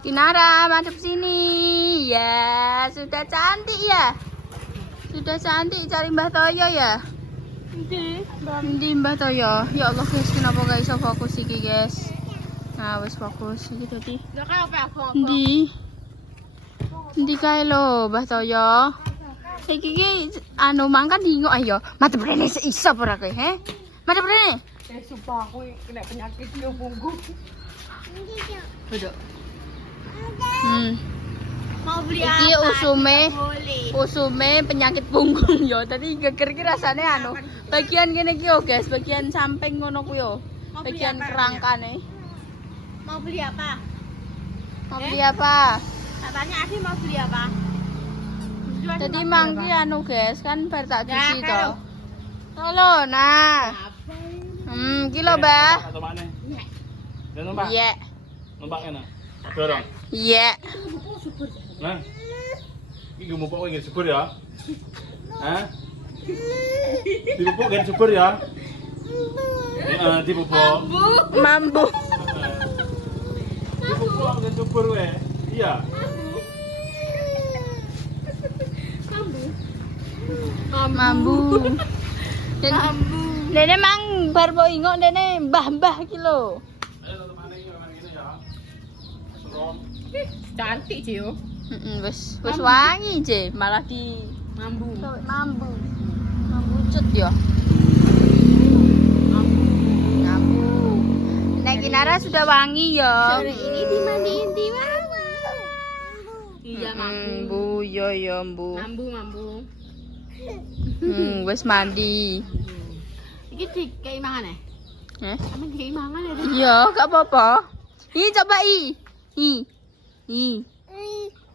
Kinara, madep sini. Ya, sudah cantik ya. Sudah cantik cari Mbah Toyo ya. Ndi Mbah Toyo. Ya Allah guys, kenapa gak iso fokus iki guys? Nah, wis fokus iki dadi. Ndi? Ndi kae lho Mbah Toyo. Iki anu mangkan dingok ayo. Madep rene iso ora kowe, he? Madep rene. Sumpah aku kena penyakit di punggung. Duduk. Mau beli Iki usume penyakit punggung yo. Tadi geger ki rasane anu. Bagian kene iki yo guys, bagian samping ngono ku yo. Bagian kerangkane. Mau beli apa? Mau beli apa? Katanya Adi mau beli apa? Tadi mangki anu guys, kan bar tak cuci to. Halo, nah. Kilo, Mbah. Iya. Numpak kene. Dorong. Iya. Nah. Iki mumpuk kowe subur ya. Hah? Dipupuk kan subur ya. Heeh, dipupuk. Mambu. Dipupuk kan subur kowe. Iya. Mambu. Dene mang bar mbok ingok dene mbah-mbah ki lho. Ayo temane iki kemarin ngene ya. Serong. Cantik sih yo. Wis wangi je, malah di Mambu. mambu. Mambucut yo. Mambu. Nek Kinara sudah wangi yo. Sore ini dimandiin di mama. Iya mambu. Yo yo mbu. Mambu. Wis mandi. Iki dikei mangan Eh? Kamu dikei mangan ya? Iya, gak apa-apa. Ih, coba i.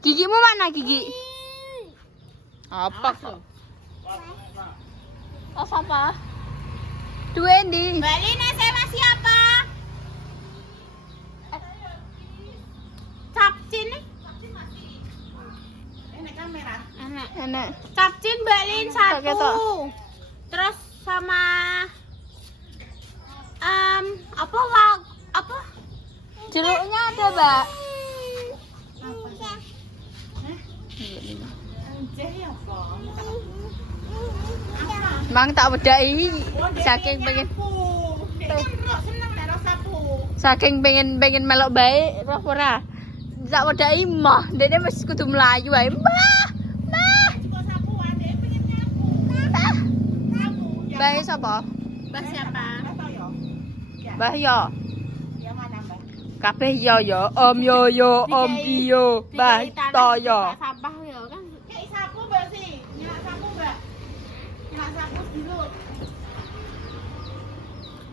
Gigimu mana gigi? Apa kok? Oh, apa? Dua di. Mbak Lina, saya masih apa? Capcin nih? Enak kamera. Enak. Capcin Mbak Lin Pakai satu. tok. Terus sama apa? Jeruknya ada, Mbak. Mang tak wedai saking pengen saking pengen melok bae roh ora. Sak wedai mah, dene wis kudu mlayu ae. Mbah. Mbah sapa? Mbak siapa? Mbah yo. Kabeh yo yo, Om yo, Om iyo, Mbah Toyo. Sampah ya kan. Kayak sapu Mbak sih. Nyala sapu Mbak. Nyala sapu dulu.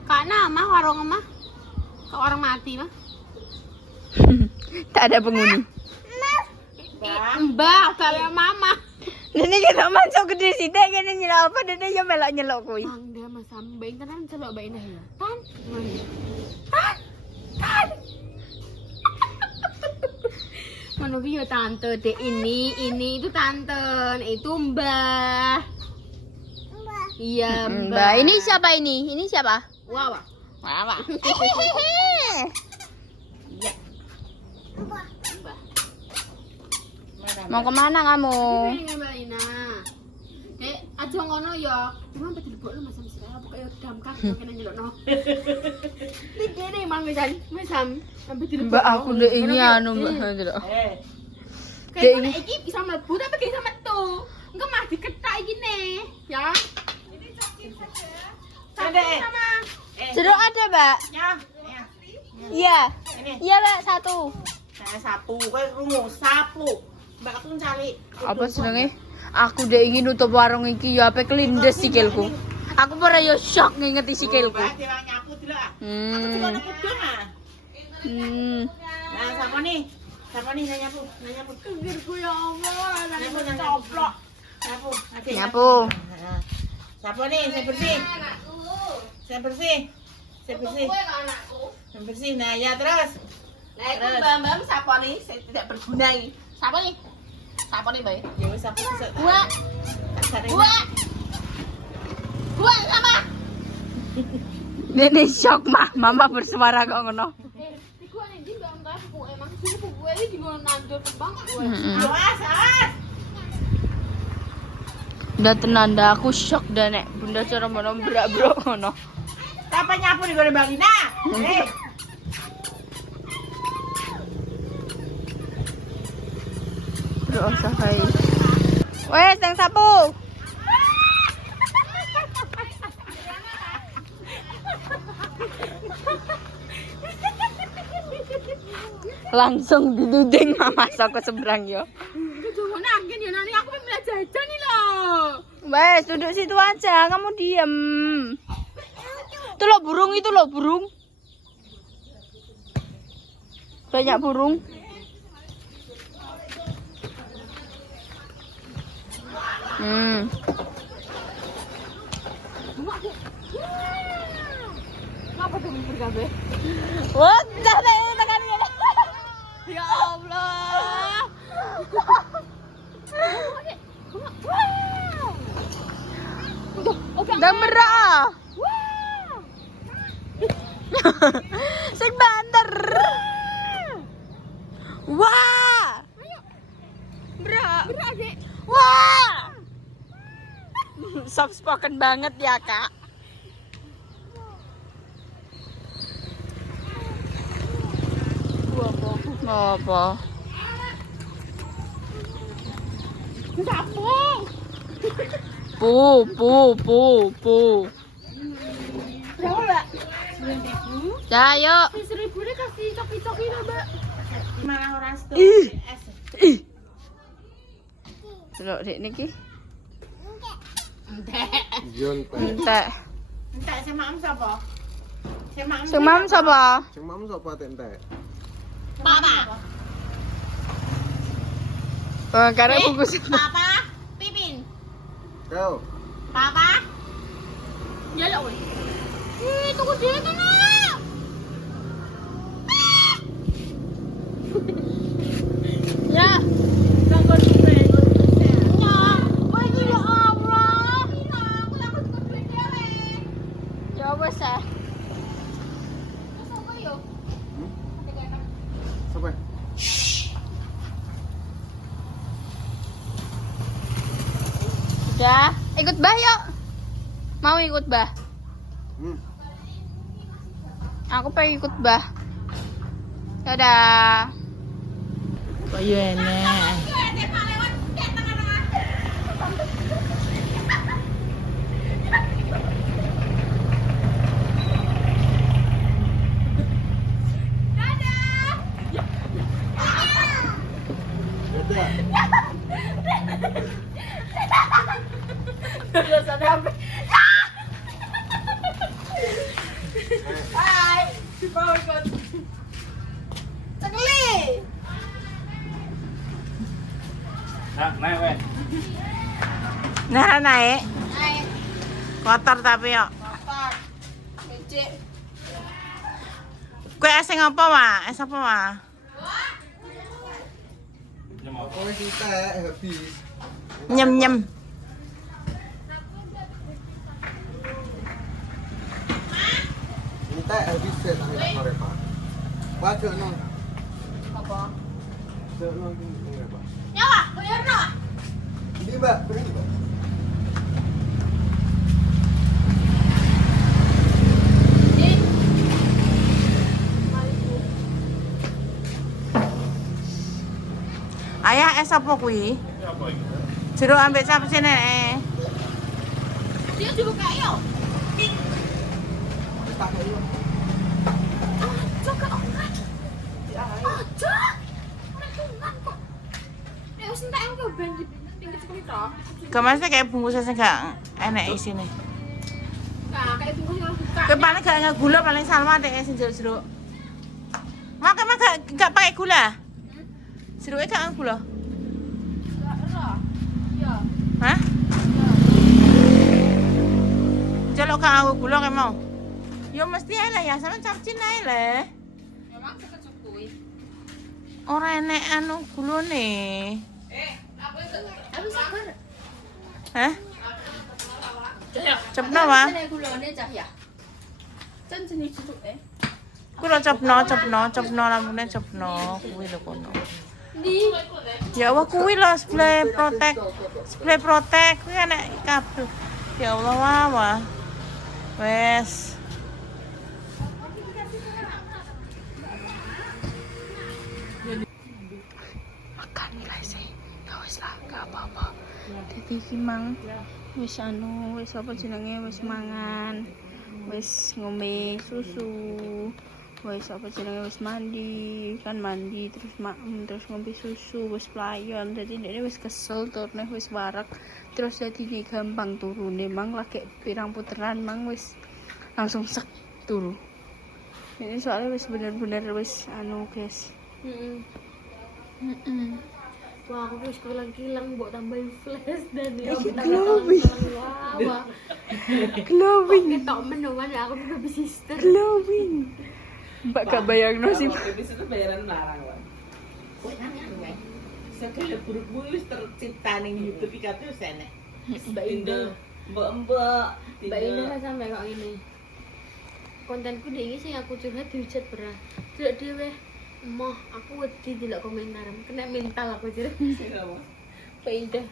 Karena mah warung mah ke orang mati mah. Tak ada penghuni. Mbak, kalau mama. Nenek kita masuk ke sini kene nyelok apa dene yo melok nyelok kuwi. Mangga mas sambeng tenan celok mbak Indah ya. Tan. Menurut ya tante dek ini itu tante, itu mbah. Iya Mbak, ini siapa ini? Ini siapa? Wawa. Wawa. Iya. Mau kemana kamu? Ini mbak Ina. Dek, aja ngono ya. Cuma sampai dilebokno Mas Sam segala pokoknya damkar kene nyelokno. Iki kene mang wis Sam sampai dilebokno. Mbak aku ndek ini anu Mbak ndelok. Kayak mana iki bisa mlebu tapi gak bisa metu. Engko mah diketak iki ne, ya. Ini ada. Sama. Jeruk ada, Mbak? Ya. Iya. Ini. Iya, Mbak, satu. Saya sapu, kowe krungu sapu. Mbak aku cari. Apa jenenge? Aku ndek ingin nutup warung iki ya ape kelindes sikilku. Aku ora yo shock ngingeti sikilku. Mbak dirang nyapu dulu ah. Aku juga ada kudung ah. Nah, siapa nih? Siapa nih nyapu? Pikirku ya Allah, nyapu coplok. Nyapu. Siapa nih? Saya bersih. Nah, ya terus. Nah, itu mbak-mbak siapa nih? Saya tidak berguna ini. Siapa nih, Mbak? Ya wis aku bisa. Buat sama. Nenek shock mah, mama bersuara kok ngono. Iku nek ndi mbak-mbak emang sini Gue ini gimana nandur banget gue. Awas, awas. Udah tenanda aku shock dah nek bunda cara mana berak-berak ngono. Siapa nyapu di goreng bagi nah? Bro usah kayak. Wes, yang sapu. Langsung diduding mama sok ke seberang yo. Coba nangkin ya nanti aku pengen jajan nih loh. Wes, duduk situ aja, kamu diem. Itu loh burung, itu loh burung. Banyak burung. Ngapa tuh bergabe? Wah, dah tekan gini. Ya Allah. Udah berak. Sing banter. Wah. Berak. Berat deh. Wah. Soft spoken banget ya, Kak. Apa? Sapu. Pu. Berapa, Mbak? 9.000. Ya, yuk. 1.000 deh kasih coki-coki lah, Mbak. Malah orang situ. Ih. Delok Dik niki. Entek. Entek sama am sapa? Sama am. Sing mam sapa? Sing mam sapa entek? Papa. Karena bungkus. Papa. Pipin. Kau. Papa. Ya lah, woi. Tunggu dia kan, Nak. Ya. Bangun gue. Ya, woi ya Allah. Aku takut ke duit dewe. Ya wes ah. Sapa yo? Sapa? Udah, ikut Bah yuk. Mau ikut Bah? Aku pengen ikut Bah. Dadah. Kayu enek. Naik weh. Nah, naik. Kotor tapi yo. Kue es sing apa, Wak? Es apa, Wak? Oh, kita habis. Nyem-nyem. Kita habis set nang sore, Pak. Pak, jono. Apa? Jono iki, Pak. Nyawa, bayarno. Ndi, Mbak? Beri, Mbak. Ayah es apa kuwi? Apa ini? Jeruk ambek sapa sih, Nek? Dia dibuka yo. Wis tak kei. Coba ongan. Aja. Nek tungan kok. Nek wis entek engko ben di pinggir cerita. Kemasnya kayak bungkusnya sing gak enek isine. Nah, kayak bungkus yang buka. Kowe paling gak gula, paling salma deh sing jeruk-jeruk. Maka gak pakai gula. Jeruknya gak gula. Ya. Hah? Jaluk gak aku gula kayak mau. Ya mesti ae lah ya, sama capcin ae lah. Memang sekecuk kuwi. Ora enek anu gulane. Tapi sabar. Hah? Cepno, Wak. Nek gulane cah ya. Jan jenis cucuk Kuwi lho copno lampune copno kuwi lho kono. Ya Allah kuwi lho spray protect kuwi enek kabel. Ya Allah wah. Wes. Makan nilai sih. Ya wis lah, gak apa-apa. Dadi iki mang wis wis apa jenenge wis mangan. Wis ngombe susu. Wis apa jenenge wis mandi terus terus ngombe susu wis playon dadi ndekne wis kesel turune wis warak terus dadi gampang turune mang lagi pirang puteran mang wis langsung sek turu ini soalnya wis bener-bener wis guys. Wah, aku wis kilang-kilang mbok tambahin flash dan glowing ketok menawan aku baby sister. glowing mbak gak bayang sih Bisa tuh bayaran larang lah. Kowe kan kowe. Segala buruk wis tercipta ning YouTube iki kabeh wis enek. Mbak Indah. Mbok-mbok. Mbak Indah kan sampe kok ini. Kontenku iki sing aku curhat dihujat pernah. Delok dhewe. Moh, aku wedi delok komentar. Kena mental aku jare. Mbak Indah.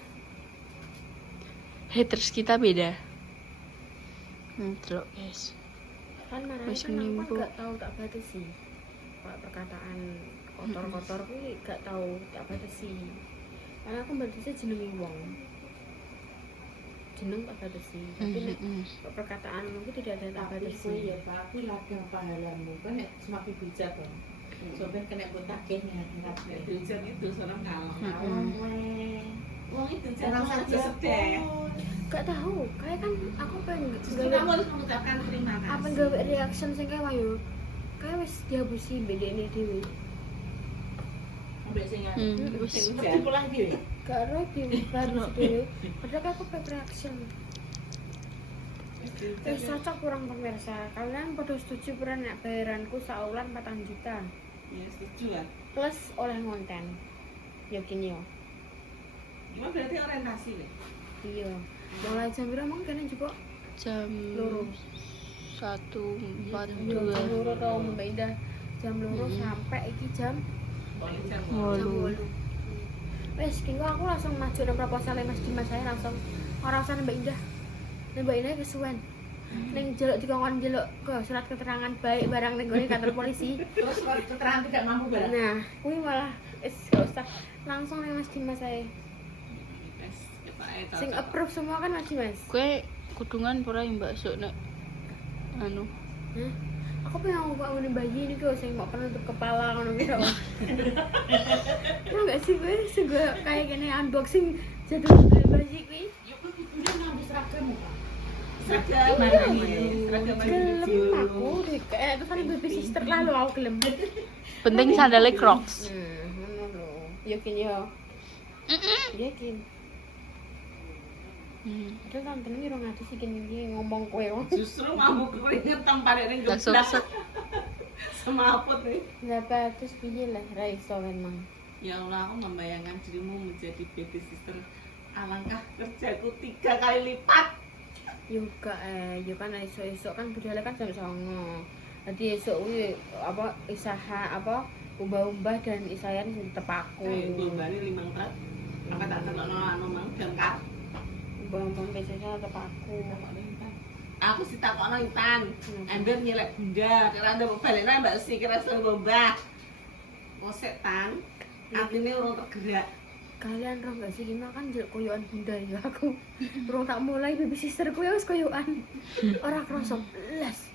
haters kita beda delok guys Kan marah Wis kan aku menimbul. gak tahu tak batasi. Pak perkataan kotor-kotor kuwi gak tahu tak batasi. Karena aku batasi jenenge wong. Jeneng tak batasi. Tapi nek perkataan mungkin tidak ada tak batasi. Ya Pak, kuwi ladang pahalamu kan nek semakin bijak kan. Sampai kena botaknya nggak bijak itu seorang kalau wong itu jangan saja sedih. Gak tahu, kayak kan aku pengen Justru kamu harus mengucapkan terima kasih. apa gawe reaction sing kayak wayo. Kayak wis dihabusi bedene dhewe. Ambek sing wis sing pulang dhewe. Gak ero di baru dhewe. Padahal aku pengen reaction. Wis cocok kurang pemirsa. Kalian pada setuju peran nek bayaranku saulan 4 juta. Ya setuju lah. Plus oleh konten. Yakin yo. Cuma berarti orientasi nih. Iya. Mulai jam berapa emang kalian juga jam loro. 1.42 Jam loro tau Mbak Indah. Jam loro sampai iki jam Jam Walu. 8. Wes, kengko aku langsung maju nang proposal Mas Dimas saya langsung ora usah Mbak Indah. Mbak Indah kesuwen. Ning jeluk dikongkon jeluk ke surat keterangan baik barang ning gone kantor polisi. Terus keterangan tidak mampu barang. Nah, kuwi malah gak usah langsung ning Mas Dimas saya. Sing approve semua kan Mas Dimas. kue kudungan pura mbak sok nek Hah? Aku pengen ngubah ngene bayi ini kok sing mau penutup kepala ngono gitu. Tahu gak sih gue juga kayak gini unboxing jatuh bayi kuwi. Yuk udah ngambil seragam. Gelem aku deh kayak itu kan baby sister lah lo aku gelem. penting sandalnya Crocs Ngono lho. Yakin yo. Yakin. Padahal tante ini orang ngaji sih gini ngomong kue wong. Justru mampu keringet tampare ning langsung geblak. set Semaput nih. Lah bagus piye lah ra iso memang. Ya Allah, aku membayangkan dirimu menjadi baby sister. Alangkah kerjaku 3 kali lipat. Juga yo kan esuk-esuk kan budale kan jam 09.00. Dadi esuk kuwi apa isaha apa umbah-umbah dan isayan sing tetep aku. Gombane 5 tat. Apa tak telokno anu mang jangkar. Umbah-umbah biasanya tetep aku. Aku sih takokno Intan. Ember nyelek bunda, kira ndak balekna Mbak Si kira sing gombah. Mosek Tan. Atine urung tergerak. Kalian roh gak sih gimana kan jelek koyokan bunda ya aku. Urung tak mulai baby sisterku ya wis koyokan. Ora kroso blas.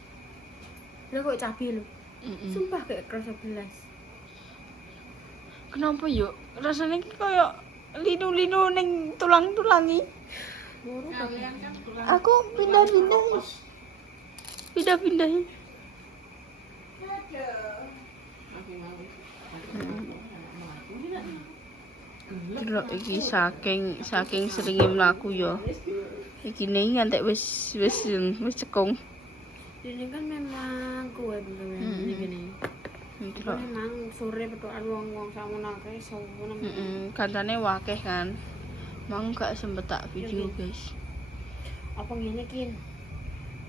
Lha kok cabi lho. Sumpah kayak kroso blas. kenapa yuk rasanya kayak linu-linu ning tulang-tulangi Loro Kalian kan pulang. aku pindah-pindah Aku mau. Delok iki saking seringe mlaku yo. Iki ning ngantek wis cekung. ini kan memang kue bener gini. Delok. Memang sore petukan wong-wong samono akeh samono. Kancane wakeh kan. Mang gak sempet tak video, guys. Apa ngene kin?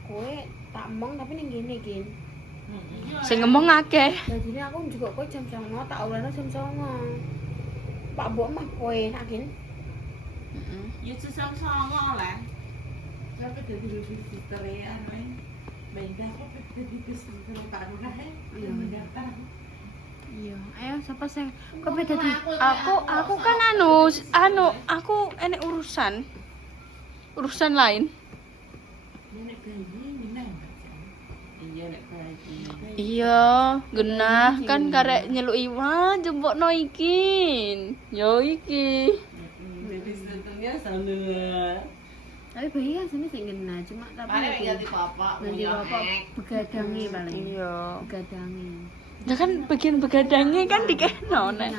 Kowe tak mong tapi ning ngene kin. Sing ngomong akeh. Jadi aku juga kok jam 09.00 tak olehno jam 09.00. Pak Mbok mah kowe nakin. Ya sesama-sama lah. Sampai jadi babysitter ya, Benda kok jadi babysitter Pak Lurah ya? Iya, mendaftar. Iya, ayo siapa sing kowe dadi aku kan aku enek urusan lain. Ya nek gaji minang. Iya nek gaji. Iya, genah kan karek nyeluki wah jempokno iki. Yo iki. Babysitternya salah. Tapi bayi kan sini sing ngena, cuma tapi Paling ganti bapak, ganti punya bapak ek. begadangi paling. Iya. Begadangi. Ya kan bagian begadangnya kan dikeno nek.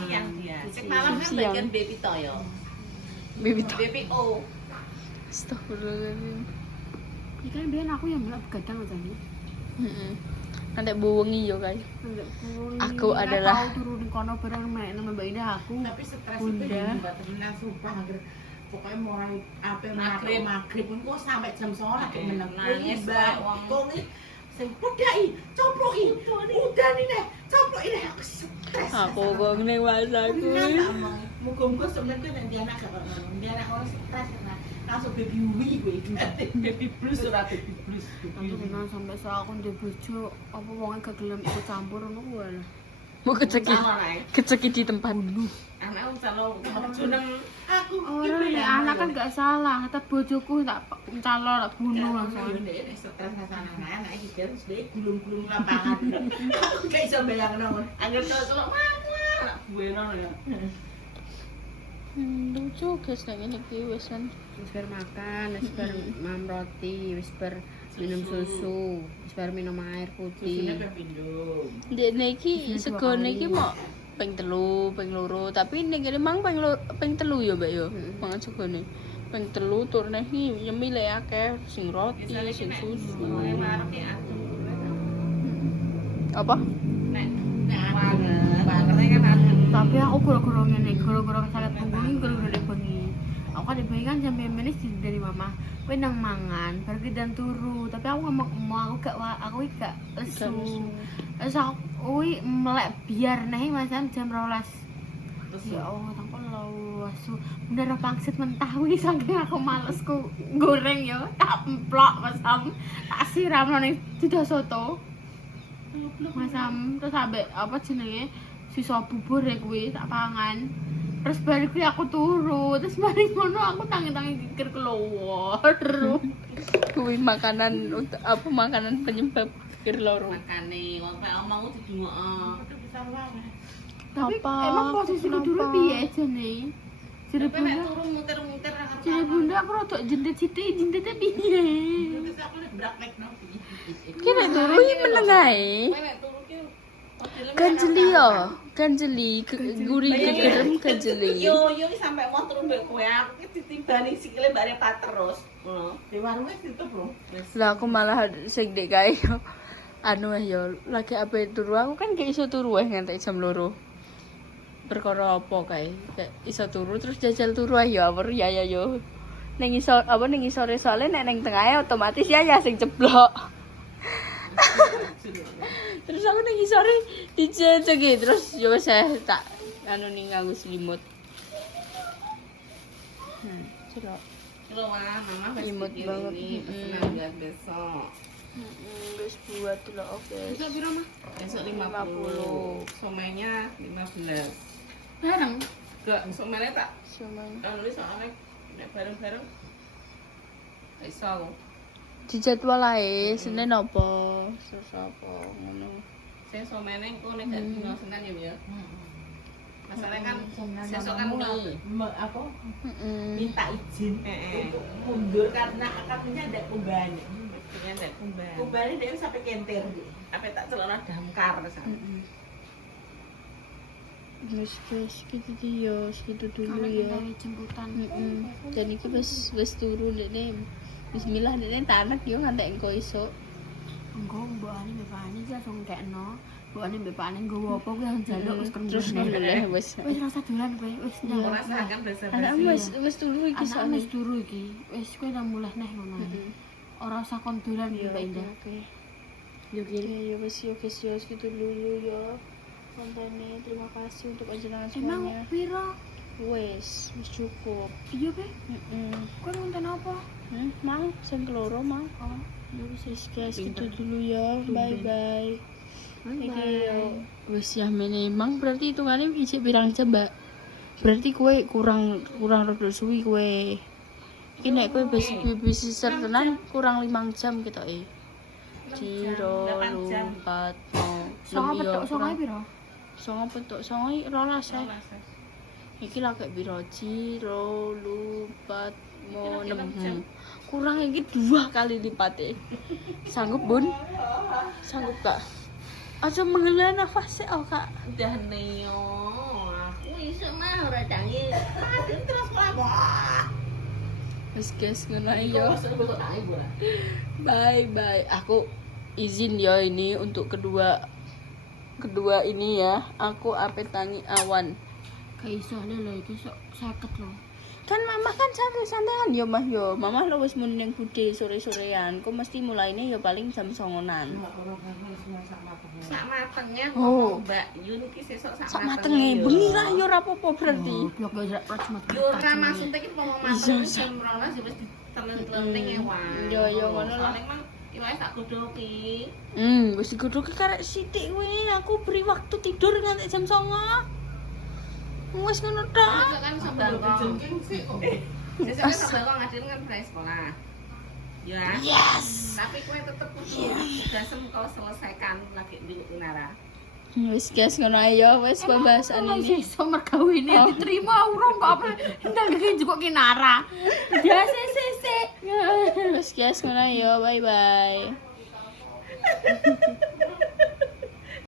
Siang dia. Cek malam kan bagian baby toyo. Baby O. Astagfirullahaladzim. Iki kan biyen aku yang bilang begadang tadi. Heeh. Nanti buwengi yo kae. Aku Nggak adalah- tahu turun kono bareng mek nang Mbak Indah aku. Tapi stres itu Bunda. jadi mbak temenan sumpah hampir pokoknya mulai apa maghrib pun kok sampai jam 9 kayak menang nangis mbak kok nih sing pedai coploki udah nih nek coploki nek aku stres Aku kok ning masaku. muga-muga sebenarnya nek dia anak gak dia anak orang stres karena langsung baby wee gue baby blues ora baby blues Aku kenal sampai saat aku ndek bojo apa wonge gak gelem ikut campur ngono kuwi lah. Mau keceki di tempat dulu. anak calon juneng aku Orang nek anak kan gak salah, tetep bojoku tak calon tak bunuh langsung. Nek stres sana anak iki kan sudah gulung-gulung lapangan. Aku gak iso bayangno. Angger celok mama nak bueno ya. Lucu guys nek ngene iki wis kan. Wis bar makan, wis bar mam roti, wis bar minum susu, wis bar minum air Susune putih. pindho. Dekne iki segone iki mau ping 3, ping 2, tapi nek kene mang ping 3 ya, Mbak yo. Mangan segone. Ping 3 turne iki nyemile akeh sing roti, sing susu. Mulai marep ya aduh. Apa? Nek banget kan ada. Tapi aku gara-gara ngene, gara-gara sakit punggung iki gara-gara bengi. Aku kan bengi kan jam menis dari mama. Kowe nang mangan, pergi dan turu. Tapi aku ngomong mau aku gak lesu. Terus aku melek biar nahi macam jam 12. Ya Allah, tangko lesu. Bener pangsit mentah kuwi saking aku malesku goreng ya. Tak emplok masam. Tak siram ning tidak soto. Masam terus ambek apa jenenge? Sisa bubur ya kuwi tak pangan. Terus balik kuwi aku turu. Terus balik ngono aku tangi-tangi kikir keluar. Kuwi makanan apa makanan penyebab kir loro. Makane wong omongku didungok. Tapi Apa? emang posisiku dulu piye jane? Jere Tapi nek bunda, turu muter-muter jere bunda aku rada jendet sithik, jendete piye? Terus aku nek braktek no. Ki nek turu iki meneng ae. Nek turu ki Ganjeli yo, ganjeli, guri kegerem ganjeli. Yo sampai mau turu mbek kowe aku ki ditimbani sikile bare pat terus. Ngono. Di warunge ditutup lho. Wis. Lah aku malah sing dek kae yo. Anu yo, lagi ape turu aku kan gak iso turu nganti jam 2. Perkara apa kae? Kayak iso turu terus jajal turu ae yo awur ya yo. Ning iso apa ning isore soalé nek ning tengahe otomatis ya sing ceblok. Terus aku ning isore dijejeki terus yo wis tak anu ning nganggo selimut. Celok. Lho mama wis Imut bikin banget. ini pesanan gas besok. Wis buat lho oke. Besok piro mah? Besok 50. Somenya 15. Bareng. Gak somenya tak Semuanya. anu soalnya nek bareng-bareng iso aku. Dijadwal ae Senin apa? Selasa apa ngono. Sing somene engko nek gak dino Senin ya. Masalahnya kan sesuk kan apa minta izin untuk mundur karena akan ada pembahan. Ada pembahan. Pembahan dia sampai kentir. Apa tak celana damkar sampe. Wis gitu yo, segitu dulu Kalau ya. kita jemputan. Dan iki wis turu dekne. Bismillah dekne tanek yo ngantek engko esuk. Engko mbok ane mbek Pak Ani iki langsung kekno. Mbok ane mbek Pak Ani nggowo apa kuwi langsung njaluk wis Terus nembeleh wis. Wis rasa dolan kowe, wis Ora kan Anak basa-basi. wis turu iki Anak soalnya. wis turu iki. Wis kowe udah mulai neh ngono. Ora usah kon dolan Iya, Mbak Indah. oke. Ya wes yo guys yo segitu dulu ya kontennya. Terima kasih untuk ajaran Emang semuanya. piro? Wes cukup. Iya, Be. Heeh. Kau nonton apa? Mang sing keloro mang. Oh. Wes guys gitu dulu ya. Bye bye. Iki yo wis ya mene mang berarti hitungane isi pirang jam, Mbak? Berarti kue kurang rada suwi kue. Iki nek kue babysitter tenan kurang 5 jam kita Ciro, 4, 6 Songo iya. petok songo piro? Songo petok, songo 12. Iki lagi biro Ciro, 4, 6. Kurang iki 2 kali lipatnya. Sanggup, Bun? Sanggup, Kak? Aja menghela nafas oh, Kak. Udah neo, aku iso mah ora canggih. Aduh terus apa? Wes guys, ngono yo. Bye bye. Aku izin ya ini untuk kedua ini ya. Aku ape tangi awan. Kayak iso lho iki sok sakit lho. Kan mama kan santai-santaian yo Mas yo. Mama lo wis mun ning budhe sore-sorean. Kok mesti mulaine yo paling jam 09.00. Sak matengnya Oh. Mbak Yun ki sesuk Sak matenge bengi lah yo ora apa-apa berarti. Yo gak jerak prasmat. Yo ora maksudnya ki pomo mateng jam 12 ya wis ditelen-telenting ya wae. Yo, yo, ngono lah. Soalnya emang iwae tak godhoki. Wis digodhoki karek sithik kuwi. Aku beri waktu tidur nganti jam 09.00. Wis ngono tok. Sesuk kan sambil sesuk kan sambil ngadil kan mulai sekolah. Ya. Yes. Tapi kowe tetep kudu dasem kau selesaikan lagi di Nara. Wis guys ngono ayo wis pembahasan ini. Iso mergawene Oh. diterima urung kok apa ndang iki juga kinara. Ya sik. Wis guys ngono ayo bye bye.